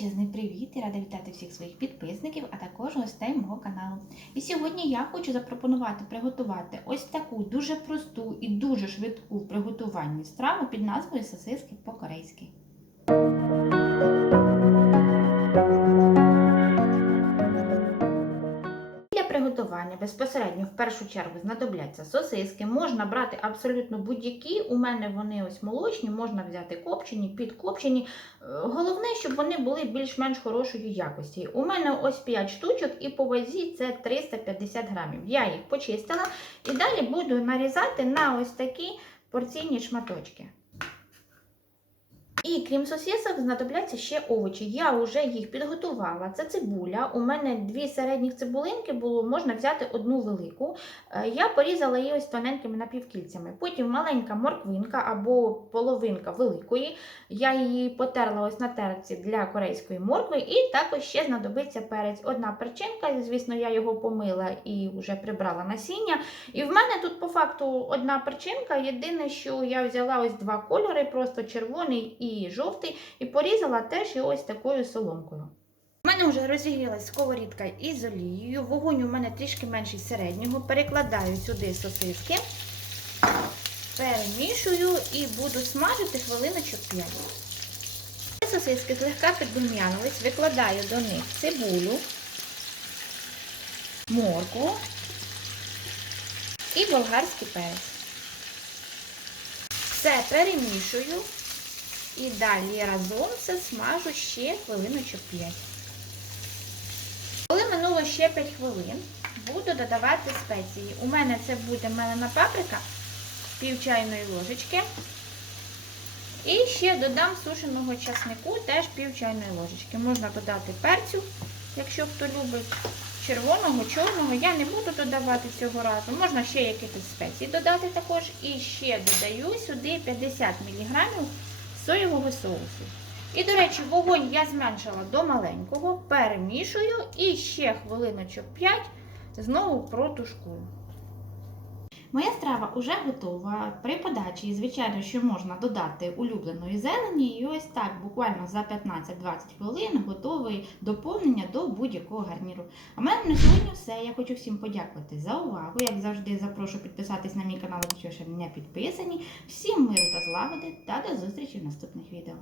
величезний привіт і рада вітати всіх своїх підписників, а також гостей мого каналу. І сьогодні я хочу запропонувати приготувати ось таку дуже просту і дуже швидку в приготуванні страву під назвою сосиски по-корейськи. Безпосередньо в першу чергу знадобляться сосиски. Можна брати абсолютно будь-які. У мене вони ось молочні, можна взяти копчені, підкопчені. Е, Головне, щоб вони були більш-менш хорошої якості. У мене ось 5 штучок і по вазі це 350 грамів. Я їх почистила і далі буду нарізати на ось такі порційні шматочки. Крім сосисок, знадобляться ще овочі. Я вже їх підготувала. Це цибуля. У мене дві середніх цибулинки було, можна взяти одну велику. Е, Я порізала її ось тоненькими напівкільцями. Потім маленька морквинка або половинка великої. Я її потерла ось на терці для корейської моркви. І також ще знадобиться перець. Одна перчинка, звісно, я його помила і вже прибрала насіння. І в мене тут по факту одна перчинка. Єдине, що я взяла ось два кольори, просто червоний і жовтий, і порізала теж і ось такою соломкою. У мене вже розігрілась сковорідка із олією. Вогонь у мене трішки менший середнього. Перекладаю сюди сосиски, перемішую і буду смажити хвилиночок 5. Сосиски злегка підрум'янились, викладаю до них цибулю, моркву і болгарський перець. Все перемішую і далі разом це смажу ще хвилиночок 5. Коли минуло ще 5 хвилин, буду додавати спеції. У мене це буде мелена паприка, пів чайної ложечки. І ще додам сушеного часнику, теж пів чайної ложечки. Можна додати перцю, якщо хто любить. Червоного, чорного я не буду додавати цього разу. Можна ще якихось спецій додати також. І ще додаю сюди 50 мг соєвого соусу. І, до речі, вогонь я зменшила до маленького, перемішую і ще хвилиночок 5 знову протушкую. Моя страва вже готова. При подачі, звичайно, що можна додати улюбленої зелені. І ось так, буквально за 15-20 хвилин готове доповнення до будь-якого гарніру. А в мене на сьогодні все. Я хочу всім подякувати за увагу. Як завжди, запрошую підписатись на мій канал, якщо ще не підписані. Всім миру та злагоди та до зустрічі в наступних відео.